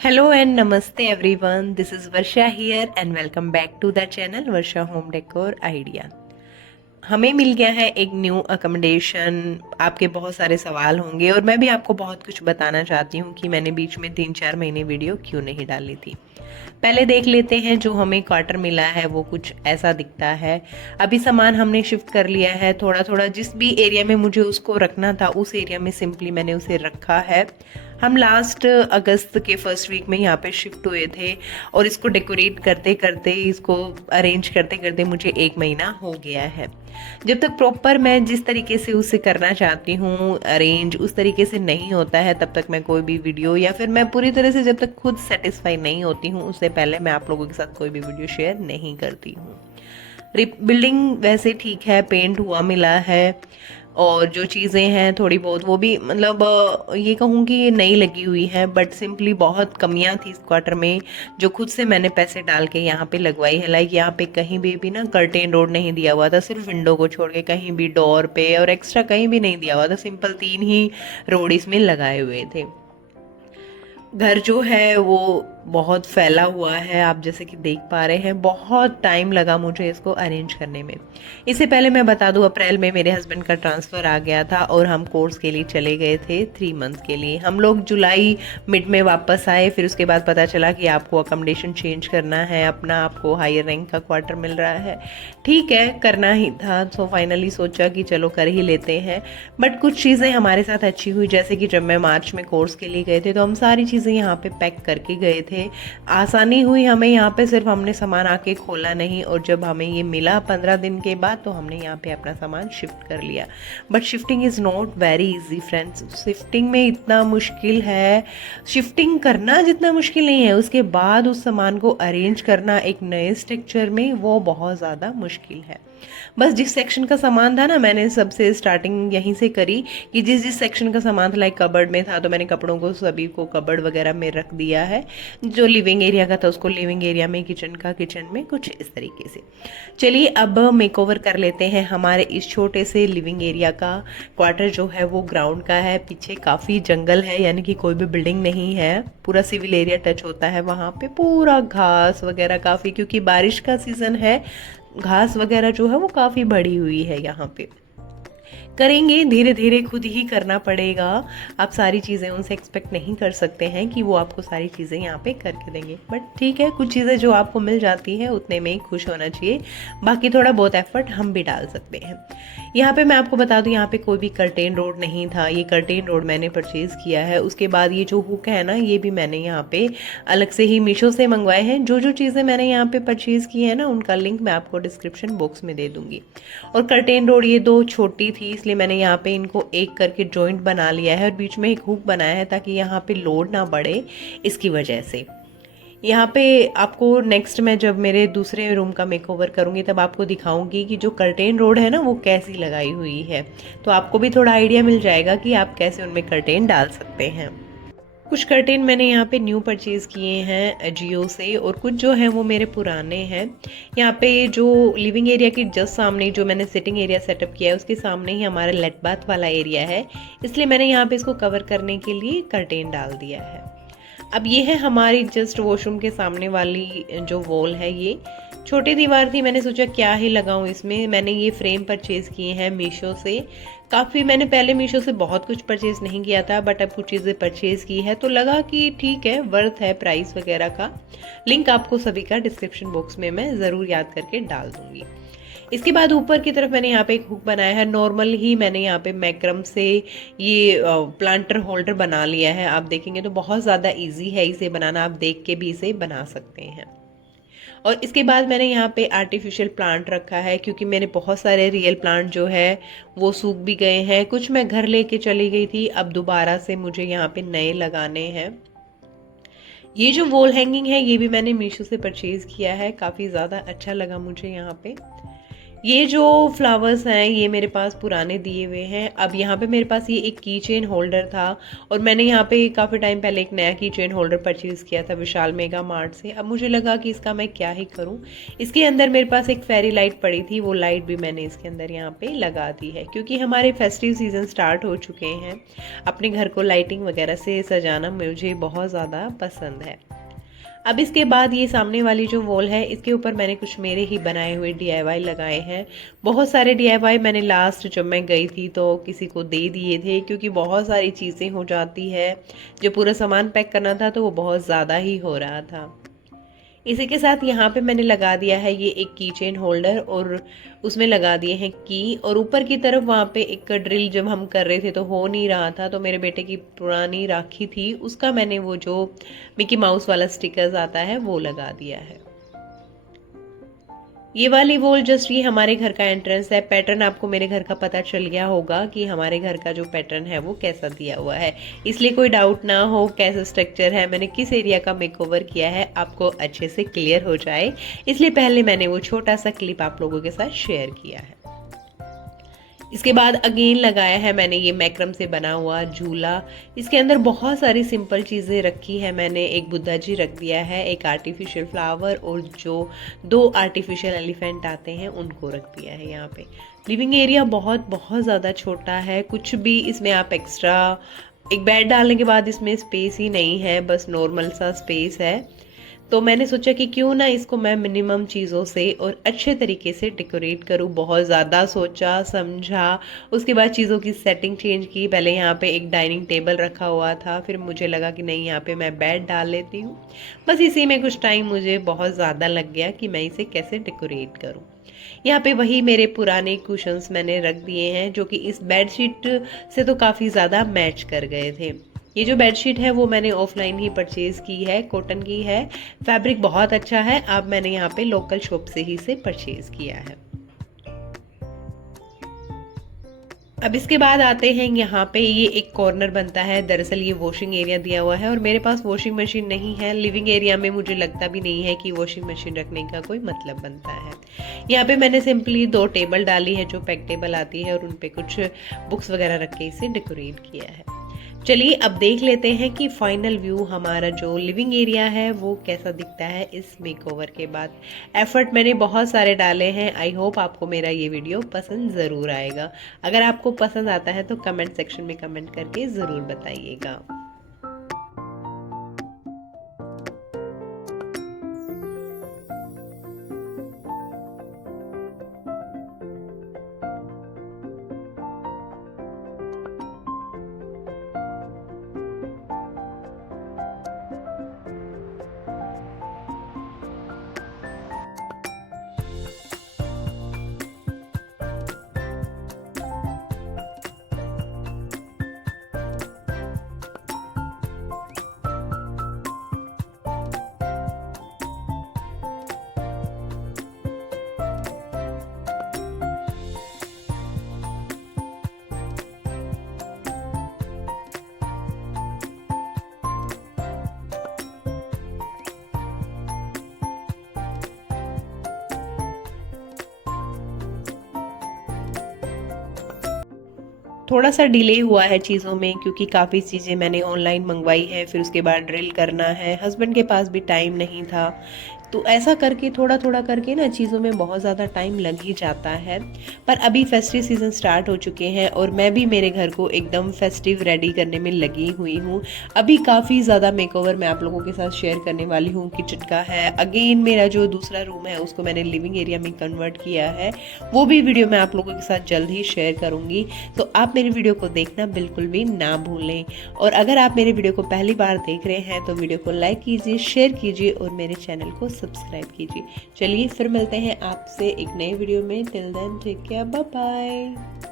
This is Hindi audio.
Hello and namaste everyone. This is Varsha here and welcome back to the channel Varsha Home Decor Idea. हमें मिल गया है एक न्यू अकोमोडेशन। आपके बहुत सारे सवाल होंगे और मैं भी आपको बहुत कुछ बताना चाहती हूँ कि मैंने बीच में 3-4 महीने वीडियो क्यों नहीं डाली थी। पहले देख लेते हैं जो हमें क्वार्टर मिला है वो कुछ ऐसा दिखता है। अभी सामान हमने शिफ्ट कर लिया है थोड़ा थोड़ा, जिस भी एरिया में मुझे उसको रखना था उस एरिया में सिंपली मैंने उसे रखा है। हम लास्ट अगस्त के फर्स्ट वीक में यहाँ पे शिफ्ट हुए थे और इसको डेकोरेट करते करते, इसको अरेंज करते करते मुझे 1 महीना हो गया है। जब तक प्रॉपर मैं जिस तरीके से उसे करना चाहती हूँ अरेंज उस तरीके से नहीं होता है, तब तक मैं कोई भी वीडियो या फिर मैं पूरी तरह से जब तक खुद सेटिस्फाई नहीं होती हूँ उससे पहले मैं आप लोगों के साथ कोई भी वीडियो शेयर नहीं करती हूँ। बिल्डिंग वैसे ठीक है, पेंट हुआ मिला है और जो चीज़ें हैं थोड़ी बहुत वो भी मतलब ये कहूँ कि नई लगी हुई है, बट सिंपली बहुत कमियां थी इस क्वार्टर में जो खुद से मैंने पैसे डाल के यहाँ पे लगवाई है। लाइक यहाँ पे कहीं भी ना कर्टेन रोड नहीं दिया हुआ था, सिर्फ विंडो को छोड़ के कहीं भी डोर पे और एक्स्ट्रा कहीं भी नहीं दिया हुआ था। सिंपल 3 ही रोड इसमें लगाए हुए थे। घर जो है वो बहुत फैला हुआ है, आप जैसे कि देख पा रहे हैं। बहुत टाइम लगा मुझे इसको अरेंज करने में। इससे पहले मैं बता दूं, अप्रैल में मेरे हस्बैंड का ट्रांसफ़र आ गया था और हम कोर्स के लिए चले गए थे 3 मंथ्स के लिए। हम लोग जुलाई मिड में वापस आए। फिर उसके बाद पता चला कि आपको अकोमोडेशन चेंज करना है, अपना आपको हायर रैंक का क्वार्टर मिल रहा है। ठीक है, करना ही था, सो फाइनली सोचा कि चलो कर ही लेते हैं। बट कुछ चीज़ें हमारे साथ अच्छी हुई, जैसे कि जब मैं मार्च में कोर्स के लिए गए थे तो हम सारी चीज़ें यहाँ पे पैक करके गए थे। आसानी हुई हमें यहाँ पे, सिर्फ हमने सामान आके खोला नहीं और जब हमें ये मिला 15 दिन के बाद तो हमने यहाँ पे अपना सामान शिफ्ट कर लिया। But shifting is not very easy friends. Shifting में इतना मुश्किल है, शिफ्टिंग करना जितना मुश्किल नहीं है, उसके बाद उस सामान को अरेंज करना एक नए स्ट्रक्चर में वो बहुत ज़्यादा मुश्किल है। बस जिस सेक्शन का सामान था ना, मैंने सबसे स्टार्टिंग यहीं से करी कि जिस जिस सेक्शन का सामान था, लाइक कबर्ड में था तो मैंने कपड़ों को सभी को कबर्ड वगैरह में रख दिया है। जो लिविंग एरिया का था उसको लिविंग एरिया में, किचन का किचन में, कुछ इस तरीके से। चलिए अब मेकओवर कर लेते हैं हमारे इस छोटे से लिविंग एरिया का। क्वार्टर जो है वो ग्राउंड का है, पीछे काफ़ी जंगल है, यानी कि कोई भी बिल्डिंग नहीं है, पूरा सिविल एरिया टच होता है वहाँ पे। पूरा घास वगैरह काफ़ी, क्योंकि बारिश का सीज़न है, घास वगैरह जो है वो काफ़ी बढ़ी हुई है यहाँ पे। करेंगे धीरे धीरे, खुद ही करना पड़ेगा। आप सारी चीज़ें उनसे एक्सपेक्ट नहीं कर सकते हैं कि वो आपको सारी चीज़ें यहाँ पे करके देंगे। बट ठीक है, कुछ चीज़ें जो आपको मिल जाती हैं उतने में ही खुश होना चाहिए, बाकी थोड़ा बहुत एफर्ट हम भी डाल सकते हैं। यहाँ पे मैं आपको बता दूँ, यहाँ पे कोई भी कर्टेन रोड नहीं था। ये कर्टेन रोड मैंने परचेज़ किया है। उसके बाद ये जो हुक है ना, ये भी मैंने यहाँ पे अलग से ही मीशो से मंगवाए हैं। जो जो चीज़ें मैंने यहाँ पे परचेज़ की है ना, उनका लिंक मैं आपको डिस्क्रिप्शन बॉक्स में दे दूँगी। और कर्टेन रोड ये दो छोटी थी, इसलिए मैंने यहाँ पे इनको एक करके जॉइंट बना लिया है और बीच में एक हुक बनाया है ताकि यहाँ पे लोड ना बढ़े, इसकी वजह से। यहाँ पे आपको नेक्स्ट मैं जब मेरे दूसरे रूम का मेकओवर करूँगी तब आपको दिखाऊंगी कि जो कर्टेन रोड है ना वो कैसी लगाई हुई है, तो आपको भी थोड़ा आइडिया मिल जाएगा कि आप कैसे उनमें कर्टेन डाल सकते हैं। कुछ कर्टेन मैंने यहाँ पे न्यू परचेज़ किए हैं जियो से और कुछ जो हैं वो मेरे पुराने हैं। यहाँ पे जो लिविंग एरिया के जस्ट सामने जो मैंने सिटिंग एरिया सेटअप किया है उसके सामने ही हमारा लेट बाथ वाला एरिया है, इसलिए मैंने यहाँ पे इसको कवर करने के लिए कर्टेन डाल दिया है। अब ये है हमारी जस्ट वॉशरूम के सामने वाली जो वॉल है, ये छोटी दीवार थी, मैंने सोचा क्या ही लगाऊं इसमें। मैंने ये फ्रेम परचेज़ किए हैं मीशो से। काफ़ी मैंने पहले मीशो से बहुत कुछ परचेज़ नहीं किया था, बट अब कुछ चीज़ें परचेज़ की है तो लगा कि ठीक है, वर्थ है प्राइस वगैरह का। लिंक आपको सभी का डिस्क्रिप्शन बॉक्स में मैं ज़रूर याद करके डाल दूँगी। इसके बाद ऊपर की तरफ मैंने यहाँ पे एक हुक बनाया है। नॉर्मल ही मैंने यहाँ पे मैक्रम से ये प्लांटर होल्डर बना लिया है। आप देखेंगे तो बहुत ज़्यादा इजी है इसे बनाना, आप देख के भी इसे बना सकते हैं। और इसके बाद मैंने यहाँ पे आर्टिफिशियल प्लांट रखा है, क्योंकि मेरे बहुत सारे रियल प्लांट जो है वो सूख भी गए हैं। कुछ मैं घर लेके चली गई थी, अब दोबारा से मुझे यहाँ पे नए लगाने हैं। ये जो वॉल हैंगिंग है ये भी मैंने मीशो से परचेज़ किया है, काफ़ी ज़्यादा अच्छा लगा मुझे यहाँ पे। ये जो फ्लावर्स हैं ये मेरे पास पुराने दिए हुए हैं। अब यहाँ पे मेरे पास ये एक की चेन होल्डर था और मैंने यहाँ पे काफ़ी टाइम पहले एक नया की चेन होल्डर परचेज़ किया था विशाल मेगा मार्ट से। अब मुझे लगा कि इसका मैं क्या ही करूँ। इसके अंदर मेरे पास एक फेरी लाइट पड़ी थी, वो लाइट भी मैंने इसके अंदर यहाँ पे लगा दी है क्योंकि हमारे फेस्टिव सीज़न स्टार्ट हो चुके हैं। अपने घर को लाइटिंग वगैरह से सजाना मुझे बहुत ज़्यादा पसंद है। अब इसके बाद ये सामने वाली जो वॉल है इसके ऊपर मैंने कुछ मेरे ही बनाए हुए डीआईवाई लगाए हैं। बहुत सारे डीआईवाई मैंने लास्ट जब मैं गई थी तो किसी को दे दिए थे क्योंकि बहुत सारी चीज़ें हो जाती है। जो पूरा सामान पैक करना था तो वो बहुत ज़्यादा ही हो रहा था। इसी के साथ यहाँ पे मैंने लगा दिया है ये एक की चेन होल्डर और उसमें लगा दिए हैं की, और ऊपर की तरफ वहाँ पे एक ड्रिल जब हम कर रहे थे तो हो नहीं रहा था, तो मेरे बेटे की पुरानी राखी थी उसका मैंने वो जो मिकी माउस वाला स्टिकर्स आता है वो लगा दिया है। ये वाली वॉल जस्ट ये हमारे घर का एंट्रेंस है। पैटर्न आपको मेरे घर का पता चल गया होगा कि हमारे घर का जो पैटर्न है वो कैसा दिया हुआ है, इसलिए कोई डाउट ना हो कैसा स्ट्रक्चर है, मैंने किस एरिया का मेकओवर किया है आपको अच्छे से क्लियर हो जाए, इसलिए पहले मैंने वो छोटा सा क्लिप आप लोगों के साथ शेयर किया है। इसके बाद अगेन लगाया है मैंने ये मैक्रम से बना हुआ झूला। इसके अंदर बहुत सारी सिंपल चीज़ें रखी है मैंने। एक बुद्धा जी रख दिया है, एक आर्टिफिशियल फ्लावर और जो 2 आर्टिफिशियल एलिफेंट आते हैं उनको रख दिया है यहाँ पे। लिविंग एरिया बहुत बहुत ज़्यादा छोटा है, कुछ भी इसमें आप एक्स्ट्रा एक बेड डालने के बाद इसमें स्पेस ही नहीं है, बस नॉर्मल सा स्पेस है। तो मैंने सोचा कि क्यों ना इसको मैं मिनिमम चीज़ों से और अच्छे तरीके से डेकोरेट करूँ। बहुत ज़्यादा सोचा समझा, उसके बाद चीज़ों की सेटिंग चेंज की। पहले यहाँ पे एक डाइनिंग टेबल रखा हुआ था, फिर मुझे लगा कि नहीं यहाँ पे मैं बेड डाल लेती हूँ। बस इसी में कुछ टाइम मुझे बहुत ज़्यादा लग गया कि मैं इसे कैसे डेकोरेट करूँ। यहाँ पे वही मेरे पुराने कुशन्स मैंने रख दिए हैं जो कि इस बेडशीट से तो काफ़ी ज़्यादा मैच कर गए थे। ये जो बेडशीट है वो मैंने ऑफलाइन ही परचेज़ की है, कॉटन की है, फैब्रिक बहुत अच्छा है। अब मैंने यहाँ पे लोकल शॉप से ही से परचेज़ किया है। अब इसके बाद आते हैं यहाँ पे ये एक कॉर्नर बनता है। दरअसल ये वॉशिंग एरिया दिया हुआ है और मेरे पास वॉशिंग मशीन नहीं है। लिविंग एरिया में मुझे लगता भी नहीं है कि वॉशिंग मशीन रखने का कोई मतलब बनता है। यहाँ पे मैंने सिंपली 2 टेबल डाली है जो पैक टेबल आती है और उन पे कुछ बुक्स वगैरह रख के इसे डेकोरेट किया है। चलिए अब देख लेते हैं कि फाइनल व्यू हमारा जो लिविंग एरिया है वो कैसा दिखता है इस मेकओवर के बाद। एफर्ट मैंने बहुत सारे डाले हैं। आई होप आपको मेरा ये वीडियो पसंद ज़रूर आएगा। अगर आपको पसंद आता है तो कमेंट सेक्शन में कमेंट करके ज़रूर बताइएगा। थोड़ा सा डिले हुआ है चीज़ों में क्योंकि काफ़ी चीज़ें मैंने ऑनलाइन मंगवाई है, फिर उसके बाद ड्रिल करना है, हस्बैंड के पास भी टाइम नहीं था, तो ऐसा करके थोड़ा थोड़ा करके ना चीज़ों में बहुत ज़्यादा टाइम लग ही जाता है। पर अभी फेस्टिव सीज़न स्टार्ट हो चुके हैं और मैं भी मेरे घर को एकदम फेस्टिव रेडी करने में लगी हुई हूँ। अभी काफ़ी ज़्यादा मेकओवर मैं आप लोगों के साथ शेयर करने वाली हूँ। किचन का है, अगेन मेरा जो दूसरा रूम है उसको मैंने लिविंग एरिया में कन्वर्ट किया है, वो भी वीडियो मैं आप लोगों के साथ जल्द ही शेयर करूँगी। तो आप मेरी वीडियो को देखना बिल्कुल भी ना भूलें। और अगर आप मेरे वीडियो को पहली बार देख रहे हैं तो वीडियो को लाइक कीजिए, शेयर कीजिए और मेरे चैनल को सब्सक्राइब कीजिए। चलिए फिर मिलते हैं आपसे एक नए वीडियो में। Till then take care, bye bye.